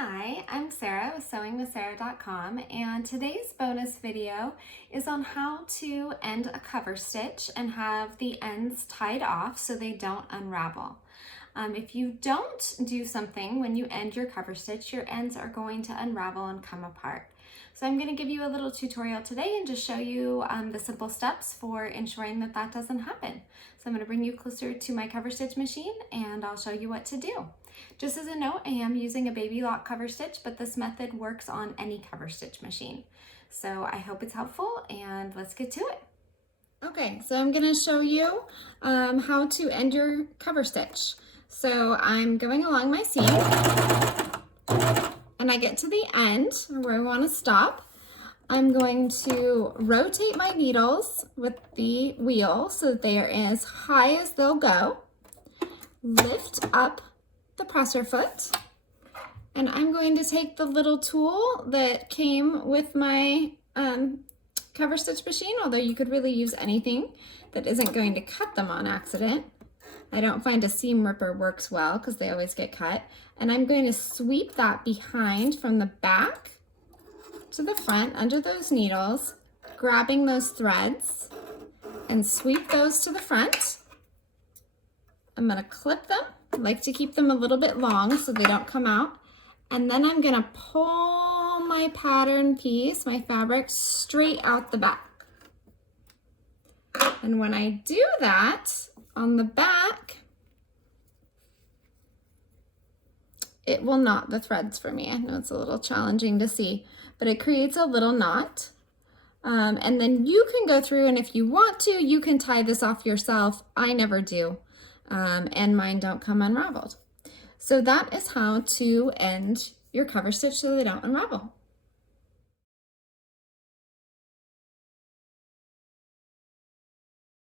Hi, I'm Sarah with sewingwithsarah.com, and today's bonus video is on how to end a cover stitch and have the ends tied off so they don't unravel. If you don't do something when you end your cover stitch, your ends are going to unravel and come apart. So I'm going to give you a little tutorial today and just show you the simple steps for ensuring that that doesn't happen. So I'm going to bring you closer to my cover stitch machine and I'll show you what to do. Just as a note, I am using a baby lock cover stitch, but this method works on any cover stitch machine. So I hope it's helpful and let's get to it. Okay, so I'm going to show you how to end your cover stitch. So I'm going along my seam and I get to the end where I want to stop. I'm going to rotate my needles with the wheel so that they are as high as they'll go. Lift up the presser foot, and I'm going to take the little tool that came with my cover stitch machine, although you could really use anything that isn't going to cut them on accident. I don't find a seam ripper works well because they always get cut. And I'm going to sweep that behind from the back to the front under those needles, grabbing those threads and sweep those to the front. I'm going to clip them. I like to keep them a little bit long so they don't come out. And then I'm going to pull my pattern piece, my fabric, straight out the back. And when I do that, on the back, it will knot the threads for me. I know it's a little challenging to see, but it creates a little knot. And then you can go through, and if you want to, you can tie this off yourself. I never do. And mine don't come unraveled. So that is how to end your cover stitch so they don't unravel.